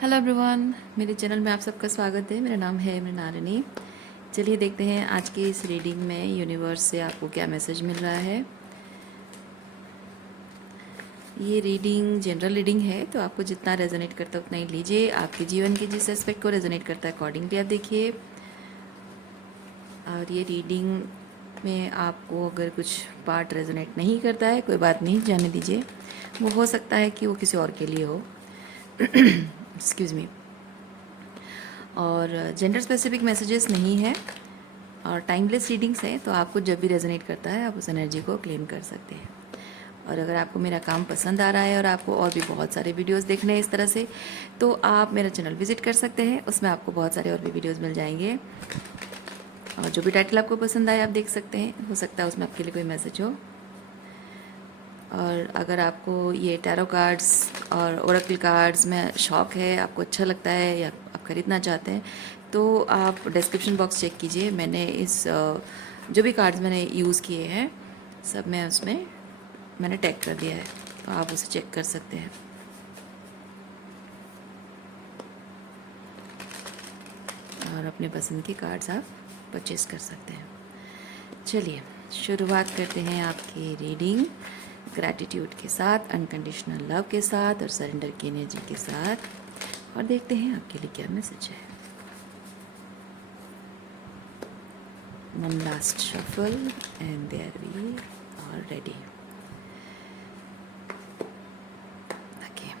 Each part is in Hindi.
हेलो एवरीवन, मेरे चैनल में आप सबका स्वागत है। मेरा नाम है मृणालिनी। चलिए देखते हैं आज की इस रीडिंग में यूनिवर्स से आपको क्या मैसेज मिल रहा है। ये रीडिंग जनरल रीडिंग है, तो आपको जितना रेजोनेट करता है उतना ही लीजिए। आपके जीवन के जिस एस्पेक्ट को रेजोनेट करता है अकॉर्डिंगली आप देखिए। और ये रीडिंग में आपको अगर कुछ पार्ट रेजोनेट नहीं करता है, कोई बात नहीं, जाने दीजिए। वो हो सकता है कि वो किसी और के लिए हो। Excuse me. और जेंडर स्पेसिफिक मैसेजेस नहीं है और टाइमलेस रीडिंग्स हैं, तो आपको जब भी रेजोनेट करता है आप उस एनर्जी को क्लेम कर सकते हैं। और अगर आपको मेरा काम पसंद आ रहा है और आपको और भी बहुत सारे वीडियोस देखने हैं इस तरह से, तो आप मेरा चैनल विजिट कर सकते हैं। उसमें आपको बहुत सारे और भी वीडियोस मिल जाएंगे। और जो भी टाइटल आपको पसंद आए आप देख सकते हैं, हो सकता है उसमें आपके लिए कोई मैसेज हो। और अगर आपको ये टैरो कार्ड्स और ओरेकल कार्ड्स में शौक है, आपको अच्छा लगता है या आप ख़रीदना चाहते हैं, तो आप डिस्क्रिप्शन बॉक्स चेक कीजिए। मैंने इस जो भी कार्ड्स मैंने यूज़ किए हैं सब मैं उसमें मैंने टैग कर दिया है, तो आप उसे चेक कर सकते हैं। और अपने पसंद के कार्ड्स आप परचेज़ कर सकते हैं। चलिए शुरुआत करते हैं आपकी रीडिंग ग्रैटिट्यूड के साथ, अनकंडीशनल लव के साथ और सरेंडर की एनर्जी के साथ, और देखते हैं आपके लिए क्या मैसेज है। One last shuffle and there we are ready. Okay.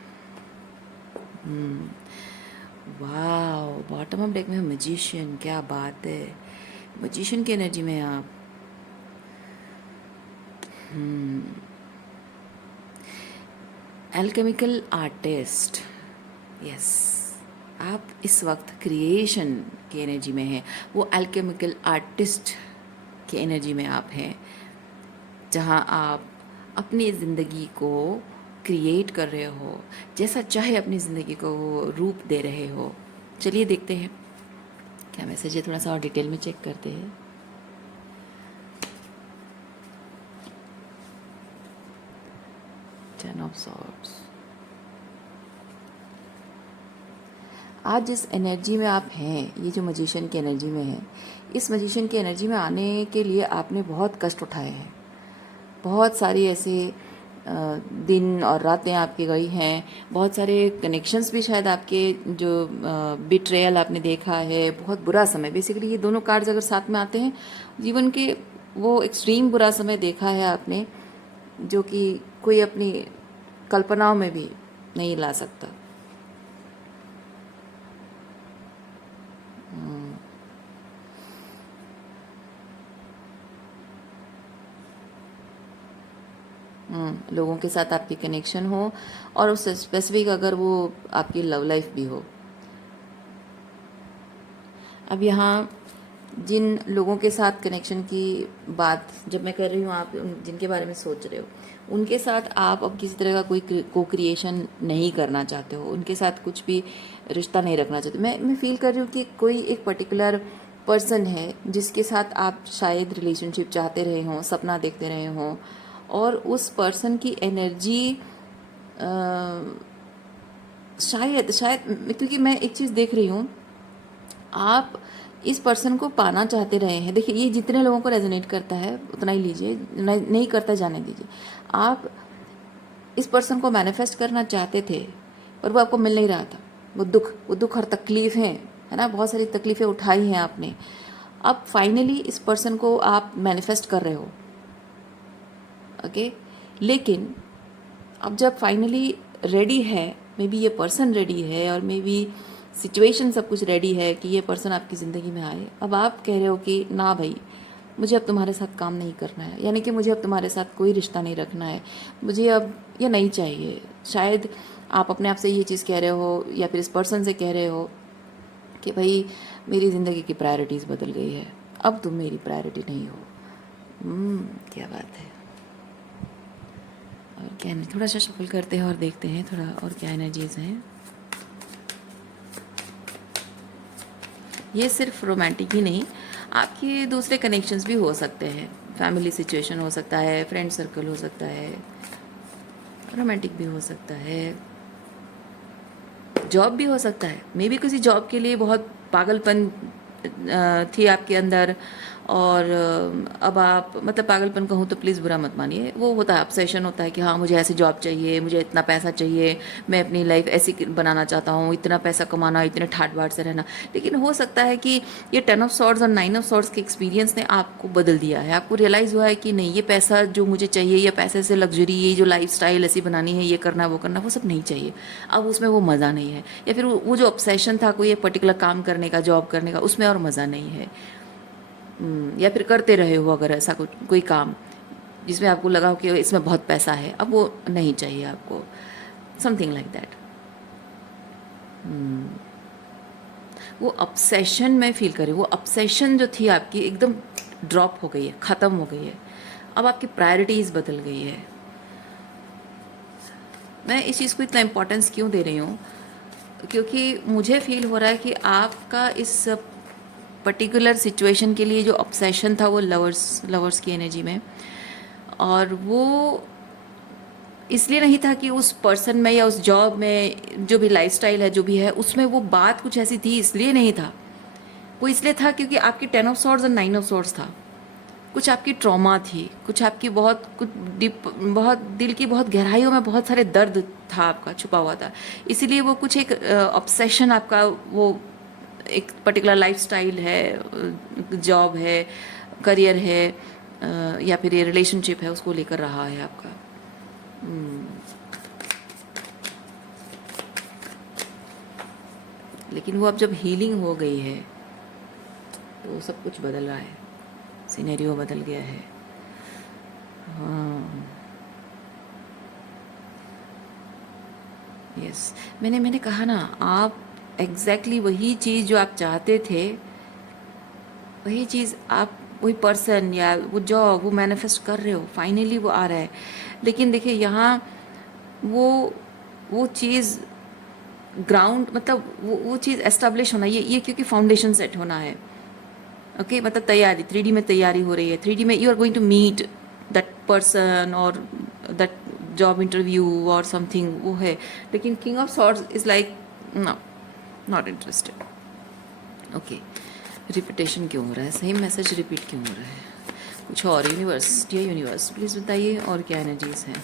Wow, bottom of deck में मैजिशियन, क्या बात है। मैजिशियन की एनर्जी में आप एल्केमिकल आर्टिस्ट, यस, आप इस वक्त क्रिएशन की एनर्जी में हैं। वो एल्केमिकल आर्टिस्ट की एनर्जी में आप हैं, जहाँ आप अपनी ज़िंदगी को क्रिएट कर रहे हो, जैसा चाहे अपनी ज़िंदगी को रूप दे रहे हो। चलिए देखते हैं क्या मैसेज है, थोड़ा सा और डिटेल में चेक करते हैं। Ten of swords. आज जिस एनर्जी में आप हैं, ये जो मैजिशियन की एनर्जी में है, इस मैजिशियन की एनर्जी में आने के लिए आपने बहुत कष्ट उठाए हैं। बहुत सारी ऐसे दिन और रातें आपकी गई हैं। बहुत सारे कनेक्शंस भी शायद आपके जो बिट्रेयल आपने देखा है, बहुत बुरा समय। बेसिकली ये दोनों कार्ड्स अगर साथ में आते हैं, जीवन के वो एक्सट्रीम बुरा समय देखा है आपने, जो कि कोई अपनी कल्पनाओं में भी नहीं ला सकता। लोगों के साथ आपकी कनेक्शन हो और उससे स्पेसिफिक अगर वो आपकी लव लाइफ भी हो। अब यहाँ जिन लोगों के साथ कनेक्शन की बात जब मैं कर रही हूँ, आप जिनके बारे में सोच रहे हो, उनके साथ आप अब किसी तरह का कोई को क्रिएशन नहीं करना चाहते हो, उनके साथ कुछ भी रिश्ता नहीं रखना चाहते। मैं फील कर रही हूँ कि कोई एक पर्टिकुलर पर्सन है जिसके साथ आप शायद रिलेशनशिप चाहते रहे हों, सपना देखते रहे हों, और उस पर्सन की एनर्जी शायद शायद क्योंकि मैं एक चीज़ देख रही हूँ, आप इस पर्सन को पाना चाहते रहे हैं। देखिए, ये जितने लोगों को रेजोनेट करता है उतना ही लीजिए, नहीं करता जाने दीजिए। आप इस पर्सन को मैनिफेस्ट करना चाहते थे पर वो आपको मिल नहीं रहा था। वो दुख और तकलीफ है ना, बहुत सारी तकलीफ़ें उठाई हैं आपने। अब फाइनली इस पर्सन को आप मैनिफेस्ट कर रहे हो, ओके। लेकिन अब जब फाइनली रेडी है, मे बी ये पर्सन रेडी है और मे बी सिचुएशन सब कुछ रेडी है कि ये पर्सन आपकी ज़िंदगी में आए, अब आप कह रहे हो कि ना भाई, मुझे अब तुम्हारे साथ काम नहीं करना है, यानी कि मुझे अब तुम्हारे साथ कोई रिश्ता नहीं रखना है, मुझे अब ये नहीं चाहिए। शायद आप अपने आप से ये चीज़ कह रहे हो या फिर इस पर्सन से कह रहे हो कि भाई मेरी ज़िंदगी की प्रायोरिटीज़ बदल गई है, अब तुम मेरी प्रायोरिटी नहीं हो। क्या बात है। और क्या, थोड़ा सा शफल करते हैं और देखते हैं थोड़ा और क्या एनर्जीज हैं। ये सिर्फ रोमांटिक ही नहीं, आपके दूसरे कनेक्शंस भी हो सकते हैं। फैमिली सिचुएशन हो सकता है, फ्रेंड सर्कल हो सकता है, रोमांटिक भी हो सकता है। जॉब भी हो सकता है, मे बी किसी जॉब के लिए बहुत पागलपन थी आपके अंदर, और अब आप, मतलब पागलपन कहूँ तो प्लीज़ बुरा मत मानिए, वो होता है, ऑब्सेशन होता है कि हाँ मुझे ऐसी जॉब चाहिए, मुझे इतना पैसा चाहिए, मैं अपनी लाइफ ऐसी बनाना चाहता हूँ, इतना पैसा कमाना, इतने ठाट बाट से रहना। लेकिन हो सकता है कि ये 10 ऑफ सॉर्ड्स और 9 ऑफ सॉर्ड्स के एक्सपीरियंस ने आपको बदल दिया है, आपको रियलाइज़ हुआ है कि नहीं, ये पैसा जो मुझे चाहिए, या पैसे से लग्जरी, ये जो लाइफ स्टाइल ऐसी बनानी है, ये करना वो करना, वो सब नहीं चाहिए। अब उसमें वो मज़ा नहीं है, या फिर वो जो ऑब्सेशन था कोई एक पर्टिकुलर काम करने का, जॉब करने का, उसमें और मज़ा नहीं है। या फिर करते रहे हो अगर ऐसा कुछ कोई काम जिसमें आपको लगा हो कि इसमें बहुत पैसा है, अब वो नहीं चाहिए आपको, समथिंग लाइक दैट। वो ऑब्सेशन मैं फील करी, वो ऑब्सेशन जो थी आपकी एकदम ड्रॉप हो गई है, ख़त्म हो गई है। अब आपकी प्रायोरिटीज़ बदल गई है। मैं इस चीज़ को इतना इम्पोर्टेंस क्यों दे रही हूँ, क्योंकि मुझे फील हो रहा है कि आपका इस पर्टिकुलर सिचुएशन के लिए जो ऑब्सेशन था वो लवर्स की एनर्जी में, और वो इसलिए नहीं था कि उस पर्सन में या उस जॉब में जो भी लाइफस्टाइल है जो भी है उसमें वो बात कुछ ऐसी थी, इसलिए नहीं था। वो इसलिए था क्योंकि आपकी 10 ऑफ सॉर्ड्स और 9 ऑफ सॉर्ड्स था। कुछ आपकी ट्रॉमा थी, कुछ आपकी बहुत कुछ डीप, बहुत दिल की बहुत गहराइयों में बहुत सारे दर्द था आपका छुपा हुआ था, इसीलिए वो कुछ एक ऑब्सेशन आपका, वो एक पर्टिकुलर लाइफस्टाइल है, जॉब है, करियर है, या फिर ये रिलेशनशिप है, उसको लेकर रहा है आपका। लेकिन वो अब जब हीलिंग हो गई है तो सब कुछ बदल रहा है, सिनेरियो बदल गया है। हाँ, यस, मैंने कहा ना, आप एग्जैक्टली वही चीज़ जो आप चाहते थे, वही चीज़ आप, वही पर्सन या वो जॉब, वो मैनिफेस्ट कर रहे हो, फाइनली वो आ रहा है। लेकिन देखिए यहाँ वो वो चीज़ ग्राउंड, मतलब वो चीज़ एस्टेब्लिश होना, ये क्योंकि फाउंडेशन सेट होना है। ओके, मतलब तैयारी, 3D में तैयारी हो रही है, 3D में you are going to meet that person और दैट जॉब इंटरव्यू और समथिंग, वो है। लेकिन king of swords is like no, not interested. Okay, repetition क्यों हो रहा है, सेम मैसेज रिपीट क्यों हो रहा है? कुछ और, यूनिवर्स, डियर यूनिवर्स प्लीज़ बताइए और क्या एनर्जीज हैं।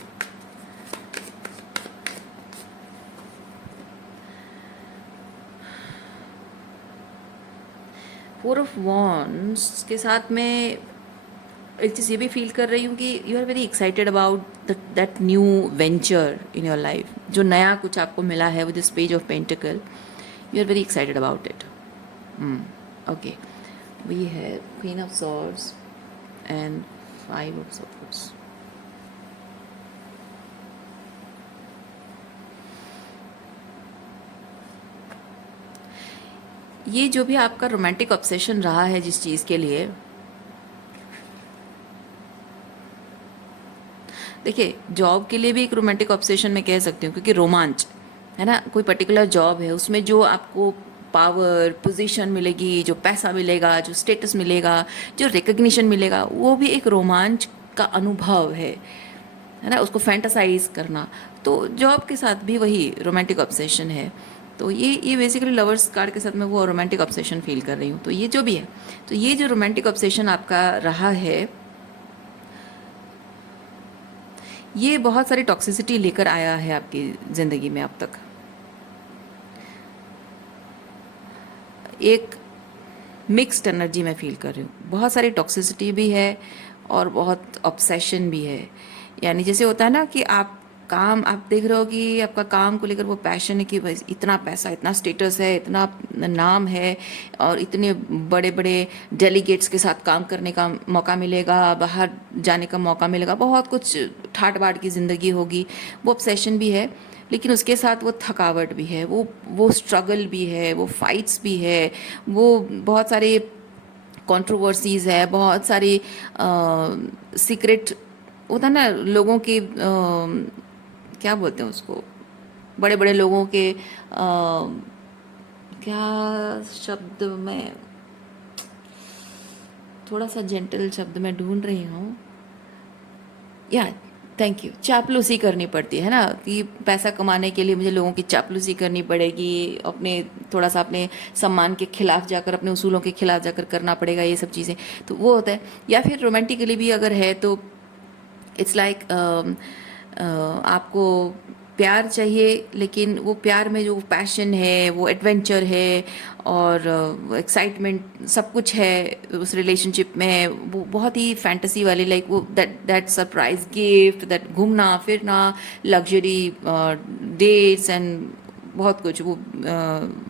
फोर ऑफ वॉन्ड्स के साथ मैं एक चीज़ ये भी फील कर रही हूँ कि you are very excited about that new venture in your life, जो नया कुछ आपको मिला है with this page of pentacles, you are very excited about it. Okay, we है queen of swords and 5 of swords. ये जो भी आपका रोमांटिक ऑब्सेशन रहा है जिस चीज़ के लिए, देखिए जॉब के लिए भी एक रोमांटिक ऑब्सेशन मैं कह सकती हूँ, क्योंकि रोमांच है ना, कोई पर्टिकुलर जॉब है, उसमें जो आपको पावर, पोजीशन मिलेगी, जो पैसा मिलेगा, जो स्टेटस मिलेगा, जो रिकग्निशन मिलेगा, वो भी एक रोमांच का अनुभव है ना, उसको फैंटासाइज करना। तो जॉब के साथ भी वही रोमांटिक ऑब्सेशन है। तो ये बेसिकली लवर्स कार्ड के साथ मैं वो रोमांटिक ऑब्सेशन फील कर रही हूँ। तो ये जो भी है, तो ये जो रोमांटिक ऑब्सेशन आपका रहा है, ये बहुत सारी टॉक्सिसिटी लेकर आया है आपकी ज़िंदगी में अब तक। एक मिक्स्ड एनर्जी मैं फील कर रही हूँ, बहुत सारी टॉक्सिसिटी भी है और बहुत ऑब्सेशन भी है। यानी जैसे होता है ना कि आप काम, आप देख रहे हो कि आपका काम को लेकर वो पैशन है कि भाई इतना पैसा, इतना स्टेटस है, इतना नाम है, और इतने बड़े बड़े डेलीगेट्स के साथ काम करने का मौका मिलेगा, बाहर जाने का मौका मिलेगा, बहुत कुछ ठाट बाट की ज़िंदगी होगी, वो ऑब्सेशन भी है। लेकिन उसके साथ वो थकावट भी है, वो स्ट्रगल भी है, वो फाइट्स भी है, वो बहुत सारे कंट्रोवर्सीज़ है, बहुत सारी सीक्रेट होता है ना लोगों के, क्या बोलते हैं उसको, बड़े बड़े लोगों के क्या शब्द में, थोड़ा सा जेंटल शब्द मैं ढूंढ रही हूँ, या थैंक यू। चापलूसी करनी पड़ती है ना, कि पैसा कमाने के लिए मुझे लोगों की चापलूसी करनी पड़ेगी, अपने थोड़ा सा अपने सम्मान के खिलाफ जाकर, अपने उसूलों के खिलाफ जाकर करना पड़ेगा, ये सब चीज़ें तो वो होता है। या फिर रोमांटिकली भी अगर है तो इट्स लाइक आपको प्यार चाहिए, लेकिन वो प्यार में जो पैशन है, वो एडवेंचर है और एक्साइटमेंट सब कुछ है उस रिलेशनशिप में, वो बहुत ही फैंटेसी वाली, लाइक वो दैट सरप्राइज गिफ्ट, दैट घूमना फिरना, लग्जरी डेट्स एंड बहुत कुछ, वो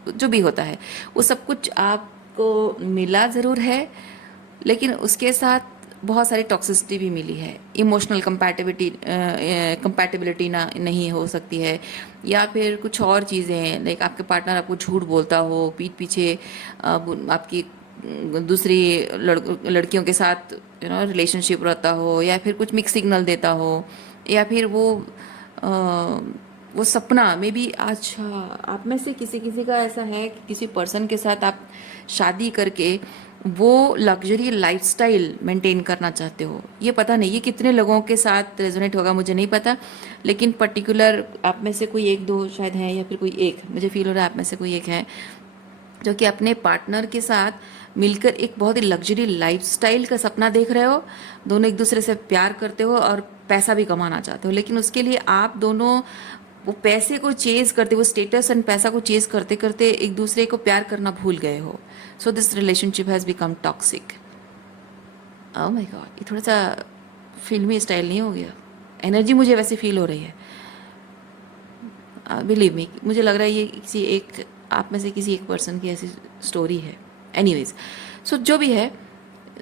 जो भी होता है वो सब कुछ आपको मिला ज़रूर है, लेकिन उसके साथ बहुत सारी टॉक्सिसिटी भी मिली है। इमोशनल कंपैटिबिलिटी ना नहीं हो सकती है, या फिर कुछ और चीज़ें, लाइक आपके पार्टनर आपको झूठ बोलता हो पीठ पीछे, आपकी दूसरी लड़कियों के साथ रिलेशनशिप रहता हो, या फिर कुछ मिक्स सिग्नल देता हो, या फिर अ, वो सपना में भी। अच्छा, आप में से किसी किसी का ऐसा है कि किसी पर्सन के साथ आप शादी करके वो लग्जरी लाइफस्टाइल मेंटेन करना चाहते हो। ये पता नहीं ये कितने लोगों के साथ रेजोनेट होगा, मुझे नहीं पता, लेकिन पर्टिकुलर आप में से कोई एक दो शायद हैं, या फिर कोई एक, मुझे फील हो रहा है आप में से कोई एक है जो कि अपने पार्टनर के साथ मिलकर एक बहुत ही लग्जरी लाइफस्टाइल का सपना देख रहे हो। दोनों एक दूसरे से प्यार करते हो और पैसा भी कमाना चाहते हो, लेकिन उसके लिए आप दोनों वो पैसे को चेज करते, वो स्टेटस एंड पैसा को चेज करते करते एक दूसरे को प्यार करना भूल गए हो। So this relationship has become toxic. Oh my God, ये थोड़ा सा फिल्मी स्टाइल नहीं हो गया? एनर्जी मुझे वैसे फील हो रही है, बिलीव मी, मुझे लग रहा है ये किसी एक आप में से किसी एक पर्सन की ऐसी स्टोरी है। एनीवेज, सो जो भी है,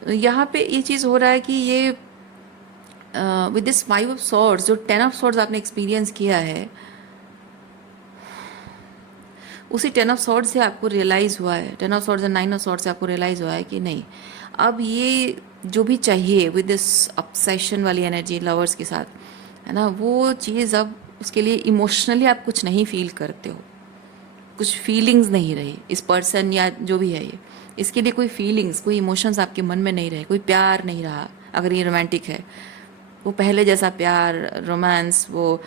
यहाँ पे ये चीज़ हो रहा है कि ये विद दिस 5 ऑफ सॉर्ड्स, जो 10 ऑफ सॉर्ड्स आपने एक्सपीरियंस किया है, उसी 10 ऑफ सॉर्ड से आपको रियलाइज़ हुआ है, 10 of swords and 9 of sword से आपको रियलाइज़ हुआ है कि नहीं, अब ये जो भी चाहिए विद दिस ऑब्सेशन वाली एनर्जी लवर्स के साथ, है ना, वो चीज़ अब उसके लिए इमोशनली आप कुछ नहीं फील करते हो, कुछ फीलिंग्स नहीं रही इस पर्सन या जो भी है ये, इसके लिए कोई फीलिंग्स, कोई इमोशंस आपके मन में नहीं रहे, कोई प्यार नहीं रहा। अगर ये रोमांटिक है, वो पहले जैसा प्यार, रोमांस, वो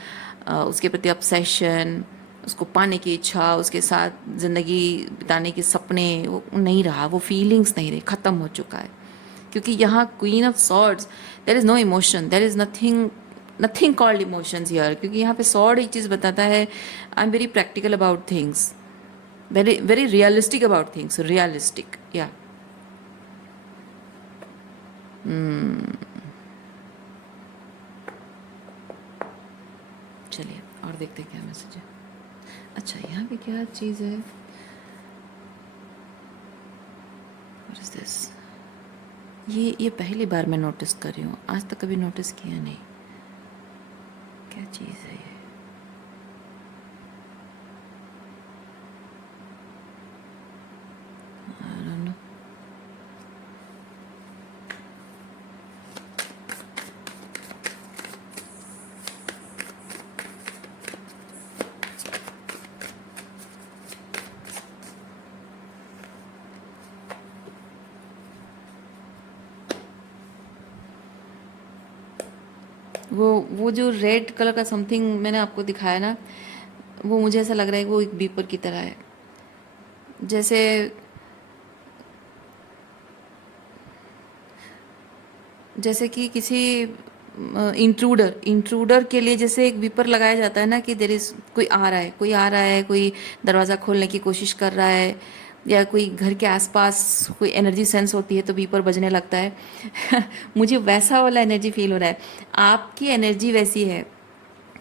उसके प्रति ऑब्सेशन, उसको पाने की इच्छा, उसके साथ ज़िंदगी बिताने के सपने, वो नहीं रहा, वो फीलिंग्स नहीं रही, ख़त्म हो चुका है। क्योंकि यहाँ queen of swords, there is no emotion, there is nothing, nothing called emotions here. क्योंकि यहाँ पे सॉर्ड एक चीज़ बताता है, I am very practical about things, very very realistic about things, realistic, या चलिए और देखते हैं क्या मैसेज है। अच्छा, यहाँ पे क्या चीज़ है? What is this? ये पहली बार मैं नोटिस कर रही हूँ, आज तक कभी नोटिस किया नहीं। क्या चीज़ है ये? I don't know. वो जो रेड कलर का समथिंग मैंने आपको दिखाया ना, वो मुझे ऐसा लग रहा है कि वो एक बीपर की तरह है, जैसे जैसे कि किसी इंट्रूडर के लिए जैसे एक बीपर लगाया जाता है ना, कि देर इज़ कोई आ रहा है, कोई आ रहा है, कोई दरवाज़ा खोलने की कोशिश कर रहा है, या कोई घर के आसपास कोई एनर्जी सेंस होती है तो बीपर बजने लगता है। मुझे वैसा वाला एनर्जी फील हो रहा है। आपकी एनर्जी वैसी है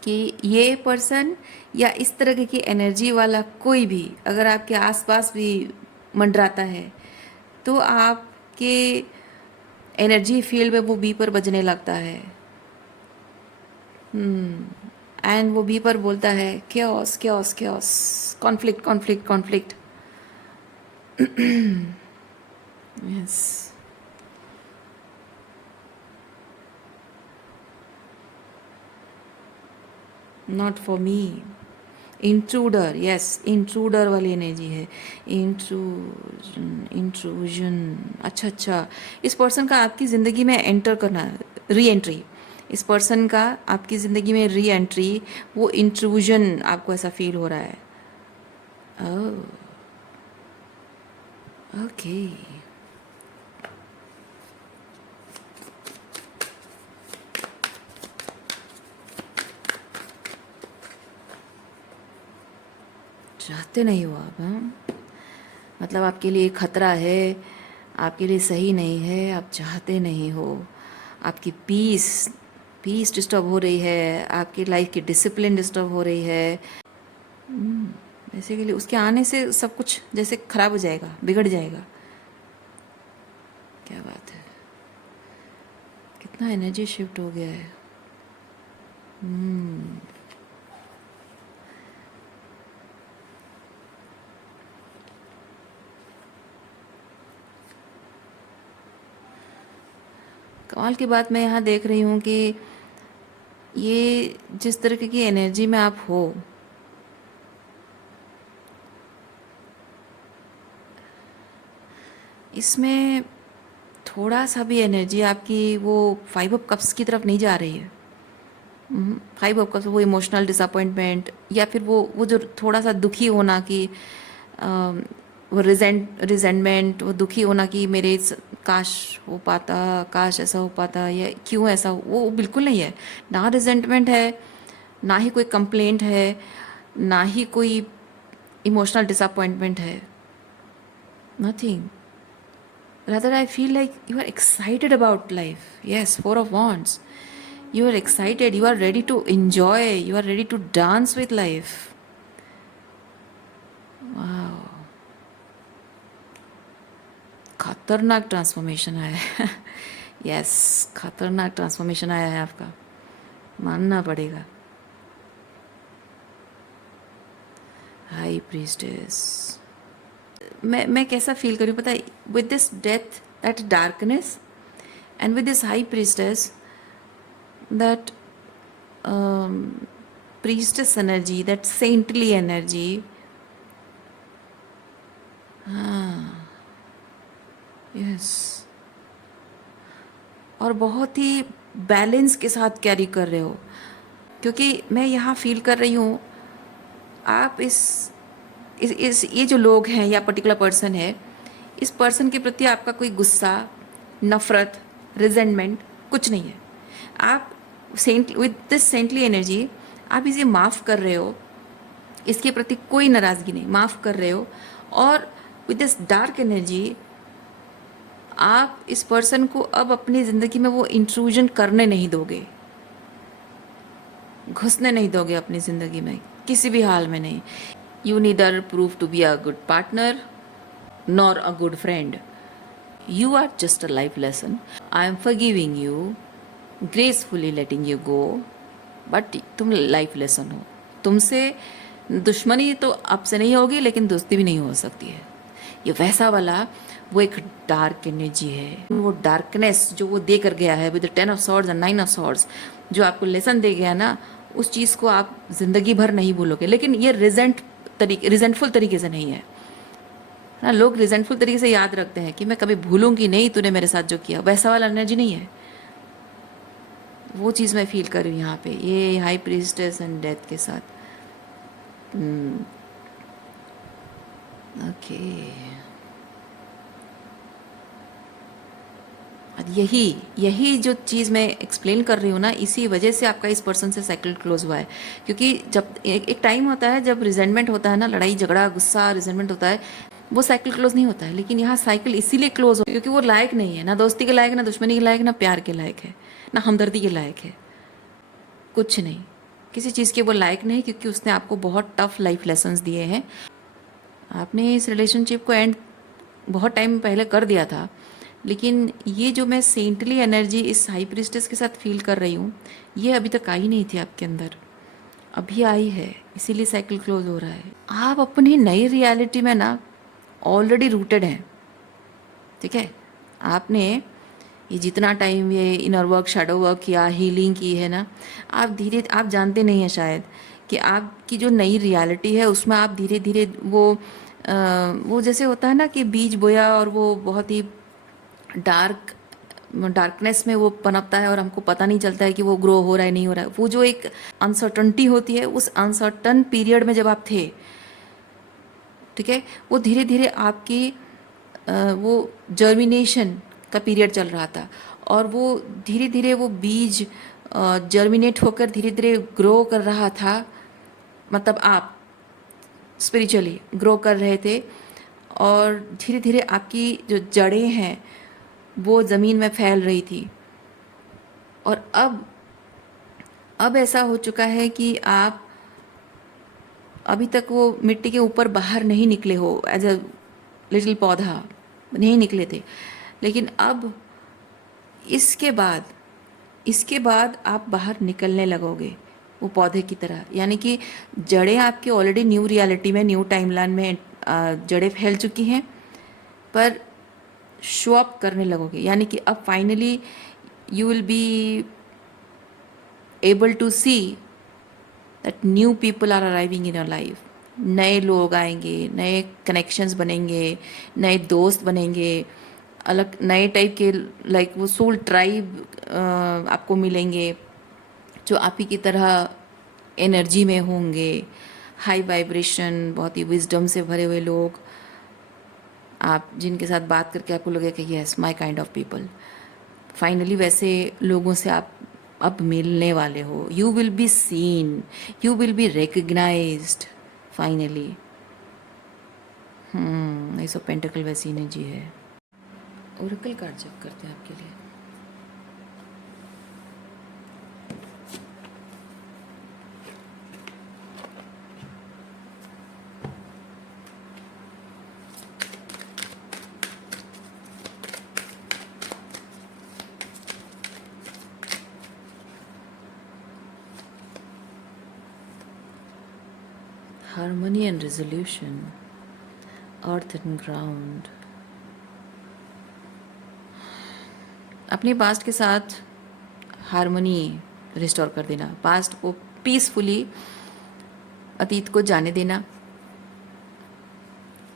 कि ये पर्सन या इस तरह की एनर्जी वाला कोई भी अगर आपके आसपास भी मंडराता है, तो आपके एनर्जी फील्ड में वो बीपर बजने लगता है। एंड वो बीपर बोलता है chaos chaos chaos, conflict conflict conflict. Yes, not for me. Intruder, yes, intruder वाली एनर्जी है। इंट्रूजन, इंट्रूजन, अच्छा अच्छा, इस पर्सन का आपकी ज़िंदगी में एंटर करना, री एंट्री, इस पर्सन का आपकी ज़िंदगी में री एंट्री, वो इंट्रूजन आपको ऐसा फील हो रहा है। ओह, ओके। चाहते नहीं हो आप, हाँ? मतलब आपके लिए खतरा है, आपके लिए सही नहीं है, आप चाहते नहीं हो। आपकी पीस पीस डिस्टर्ब हो रही है, आपकी लाइफ की डिसिप्लिन डिस्टर्ब हो रही है। बेसिकली उसके आने से सब कुछ जैसे खराब हो जाएगा, बिगड़ जाएगा। क्या बात है, कितना एनर्जी शिफ्ट हो गया है। कमाल की बात मैं यहाँ देख रही हूँ कि ये जिस तरीके की एनर्जी में आप हो, इसमें थोड़ा सा भी एनर्जी आपकी वो 5 ऑफ कप्स की तरफ नहीं जा रही है। 5 ऑफ कप्स, वो इमोशनल डिसअपॉइंटमेंट, या फिर वो जो थोड़ा सा दुखी होना कि वो रिजेंटमेंट, वो दुखी होना कि काश हो पाता, काश ऐसा हो पाता, या क्यों ऐसा वो बिल्कुल नहीं है। ना रिजेंटमेंट है, ना ही कोई कंप्लेंट है, ना ही कोई इमोशनल डिसअपॉइंटमेंट है। Nothing. Rather, I feel like you are excited about life. Yes, Four of Wands. You are excited, you are ready to enjoy, you are ready to dance with life. Wow. खतरनाक ट्रांसफॉर्मेशन आया है। यस, खतरनाक ट्रांसफॉर्मेशन आया है आपका, मानना पड़ेगा। हाई प्रीस्टेस, मैं कैसा फील करूँ पता है, with this death, that darkness, and with this high priestess, that priestess energy, that saintly energy. हाँ, यस, और बहुत ही बैलेंस के साथ कैरी कर रहे हो, क्योंकि मैं यहाँ फील कर रही हूँ आप इस ये जो लोग हैं या पर्टिकुलर पर्सन है, इस पर्सन के प्रति आपका कोई गुस्सा, नफरत, रिजेंटमेंट कुछ नहीं है। आप विद दिस सेंटली एनर्जी आप इसे माफ़ कर रहे हो, इसके प्रति कोई नाराज़गी नहीं, माफ़ कर रहे हो। और विद दिस डार्क एनर्जी आप इस पर्सन को अब अपनी ज़िंदगी में वो इंट्रूजन करने नहीं दोगे, घुसने नहीं दोगे अपनी ज़िंदगी में, किसी भी हाल में नहीं। You neither prove to be a good partner nor a good friend, you are just a life lesson. I am forgiving you, gracefully letting you go, but तुम लाइफ लेसन हो। तुमसे दुश्मनी तो आपसे नहीं होगी, लेकिन दोस्ती भी नहीं हो सकती है। ये वैसा वाला वो एक डार्क एनर्जी है, वो डार्कनेस जो वो दे कर गया है with 10 of swords and 9 of swords, जो आपको लेसन दे गया ना, उस चीज़ को आप ज़िंदगी भर नहीं भूलोगे। लेकिन ये रिजेंटफुल तरीके से नहीं है ना। लोग रिजेंटफुल तरीके से याद रखते हैं कि मैं कभी भूलूंगी नहीं तूने मेरे साथ जो किया, वैसा वाला एनर्जी नहीं है। वो चीज़ मैं फील कर रही हूँ यहाँ पे, ये हाई प्रीस्टेस एंड डेथ के साथ। ओके, यही जो चीज़ मैं एक्सप्लेन कर रही हूँ ना, इसी वजह से आपका इस पर्सन से साइकिल क्लोज हुआ है। क्योंकि जब एक टाइम होता है जब रिजेंटमेंट होता है ना, लड़ाई झगड़ा गुस्सा रिजेंटमेंट होता है, वो साइकिल क्लोज नहीं होता है। लेकिन यहाँ साइकिल इसीलिए क्लोज हो क्योंकि वो लायक नहीं है, ना दोस्ती के लायक, ना दुश्मनी के लायक, ना प्यार के लायक है, ना हमदर्दी के लायक है, कुछ नहीं, किसी चीज़ के वो लायक नहीं, क्योंकि उसने आपको बहुत टफ लाइफ लेसन्स दिए हैं। आपने इस रिलेशनशिप को एंड बहुत टाइम पहले कर दिया था, लेकिन ये जो मैं सेंटली एनर्जी इस हाई प्रीस्टेस के साथ फील कर रही हूँ, ये अभी तक आई नहीं थी आपके अंदर, अभी आई है, इसीलिए साइकिल क्लोज हो रहा है। आप अपनी नई रियलिटी में ना ऑलरेडी रूटेड हैं, ठीक है। आपने ये जितना टाइम ये इनर वर्क, शैडो वर्क किया, हीलिंग की है ना, आप जानते नहीं हैं शायद कि आपकी जो नई रियलिटी है उसमें आप धीरे धीरे वो जैसे होता है ना कि बीज बोया और वो बहुत ही डार्क डार्कनेस में वो पनपता है और हमको पता नहीं चलता है कि वो ग्रो हो रहा है नहीं हो रहा है। वो जो एक अनसर्टनिटी होती है, उस अनसर्टन पीरियड में जब आप थे, ठीक है, वो धीरे धीरे आपकी वो जर्मिनेशन का पीरियड चल रहा था, और वो धीरे धीरे वो बीज जर्मिनेट होकर धीरे धीरे ग्रो कर रहा था। मतलब आप स्पिरिचुअली ग्रो कर रहे थे, और धीरे धीरे आपकी जो जड़ें हैं वो ज़मीन में फैल रही थी। और अब ऐसा हो चुका है कि आप अभी तक वो मिट्टी के ऊपर बाहर नहीं निकले हो, एज अ लिटिल पौधा नहीं निकले थे, लेकिन अब इसके बाद आप बाहर निकलने लगोगे वो पौधे की तरह। यानी कि जड़ें आपकी ऑलरेडी न्यू रियलिटी में, न्यू टाइमलाइन में जड़ें फैल चुकी हैं, पर शो अप करने लगोगे। यानी कि अब finally you will be able to see that new people are arriving in your life. नए लोग आएंगे, नए कनेक्शंस बनेंगे, नए दोस्त बनेंगे, अलग नए टाइप के, लाइक वो सोल ट्राइब आपको मिलेंगे जो आप ही की तरह एनर्जी में होंगे, हाई वाइब्रेशन, बहुत ही विजडम से भरे हुए लोग, आप जिनके साथ बात करके आपको लगेगा कि yes my kind of people. Finally वैसे लोगों से आप अब मिलने वाले हो। You will be seen, you will be recognised finally. Ace of pentacle वैसी एनर्जी है। ओरेकल कार्ड चेक करते हैं आपके लिए। Harmony and resolution, earth and ground। अपने पास्ट के साथ हारमोनी रिस्टोर कर देना, पास्ट को पीसफुली, अतीत को जाने देना,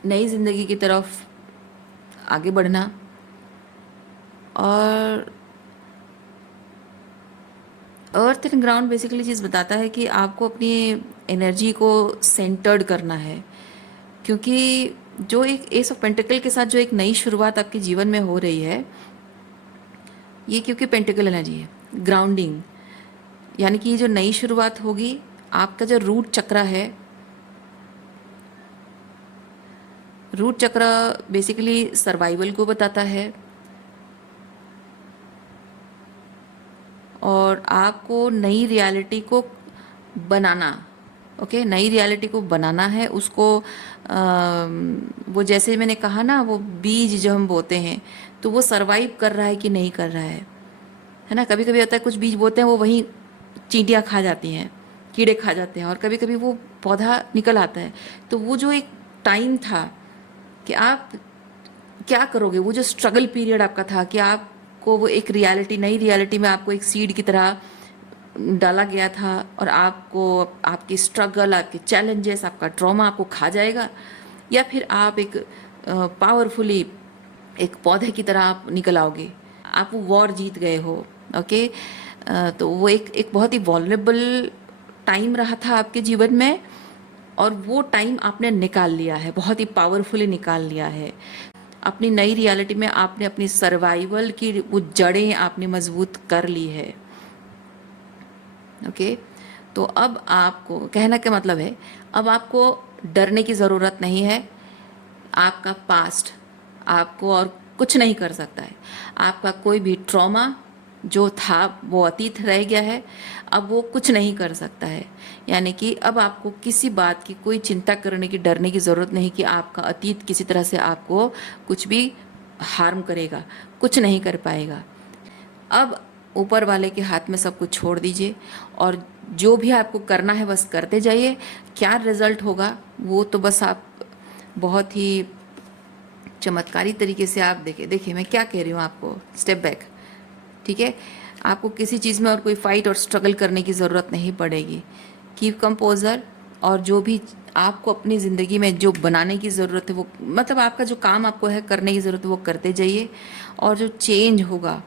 नई ज़िंदगी की तरफ आगे बढ़ना। और अर्थ एंड ग्राउंड बेसिकली चीज़ बताता है कि आपको अपनी एनर्जी को सेंटर्ड करना है, क्योंकि जो एक एस ऑफ पेंटिकल के साथ जो एक नई शुरुआत आपके जीवन में हो रही है, ये क्योंकि पेंटिकल एनर्जी है, ग्राउंडिंग, यानी कि ये जो नई शुरुआत होगी, आपका जो रूट चक्र है, रूट चक्र बेसिकली सर्वाइवल को बताता है, और आपको नई रियलिटी को बनाना, ओके, नई रियलिटी को बनाना है। उसको वो जैसे मैंने कहा ना, वो बीज जो हम बोते हैं, तो वो सरवाइव कर रहा है कि नहीं कर रहा है ना। कभी कभी होता है कुछ बीज बोते हैं, वो वहीं चींटियाँ खा जाती हैं, कीड़े खा जाते हैं, और कभी कभी वो पौधा निकल आता है। तो वो जो एक टाइम था कि आप क्या करोगे, वो जो स्ट्रगल पीरियड आपका था कि आपको वो एक रियलिटी, नई रियलिटी में आपको एक सीड की तरह डाला गया था, और आपको आपकी स्ट्रगल, आपके चैलेंजेस, आपका ट्रॉमा आपको खा जाएगा, या फिर आप एक पावरफुली एक पौधे की तरह आप निकल आओगे, आप वो वॉर जीत गए हो। ओके, तो वो एक बहुत ही वॉल्नरेबल टाइम रहा था आपके जीवन में, और वो टाइम आपने निकाल लिया है, बहुत ही पावरफुली निकाल लिया है। अपनी नई रियलिटी में आपने अपनी सर्वाइवल की वो जड़ें आपने मजबूत कर ली है। ओके, तो अब आपको कहना क्या मतलब है, अब आपको डरने की ज़रूरत नहीं है। आपका पास्ट आपको और कुछ नहीं कर सकता है। आपका कोई भी ट्रॉमा जो था वो अतीत रह गया है, अब वो कुछ नहीं कर सकता है। यानी कि अब आपको किसी बात की कोई चिंता करने की, डरने की ज़रूरत नहीं कि आपका अतीत किसी तरह से आपको कुछ भी हार्म करेगा, कुछ नहीं कर पाएगा। अब ऊपर वाले के हाथ में सब कुछ छोड़ दीजिए, और जो भी आपको करना है बस करते जाइए। क्या रिज़ल्ट होगा वो तो बस आप बहुत ही चमत्कारी तरीके से आप देखिए मैं क्या कह रही हूँ आपको, स्टेप बैक, ठीक है। आपको किसी चीज़ में और कोई फाइट और स्ट्रगल करने की ज़रूरत नहीं पड़ेगी। कीप कंपोजर, और जो भी आपको अपनी ज़िंदगी में जो बनाने की ज़रूरत है, वो मतलब आपका जो काम आपको है करने की ज़रूरत है, वो करते जाइए। और जो चेंज होगा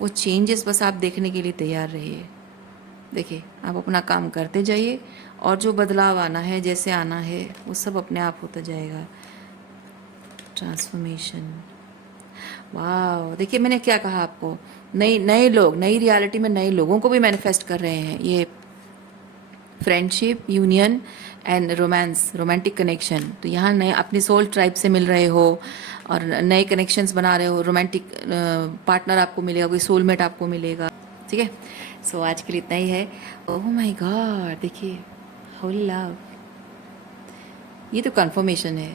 वो चेंजेस बस आप देखने के लिए तैयार रहिए। देखिए, आप अपना काम करते जाइए और जो बदलाव आना है, जैसे आना है, वो सब अपने आप होता जाएगा। ट्रांसफॉर्मेशन, वाह, देखिए मैंने क्या कहा आपको, नई नए लोग, नई रियलिटी में नए लोगों को भी मैनिफेस्ट कर रहे हैं। ये friendship, union and romance, romantic connection. तो यहाँ नए अपनी सोल ट्राइब से मिल रहे हो और नए कनेक्शंस बना रहे हो, रोमांटिक पार्टनर आपको मिलेगा, कोई सोलमेट आपको मिलेगा। ठीक है, सो आज के लिए इतना ही है। ओह माय गॉड, देखिए, होली लव, ये तो कन्फर्मेशन है,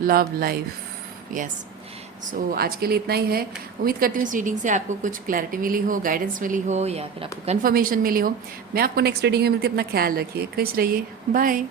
लव लाइफ, यस। सो आज के लिए इतना ही है। उम्मीद करती हूँ इस रीडिंग से आपको कुछ क्लैरिटी मिली हो, गाइडेंस मिली हो, या फिर आपको कन्फर्मेशन मिली हो। मैं आपको नेक्स्ट रीडिंग में मिलती हूँ। अपना ख्याल रखिए, खुश रहिए, बाय।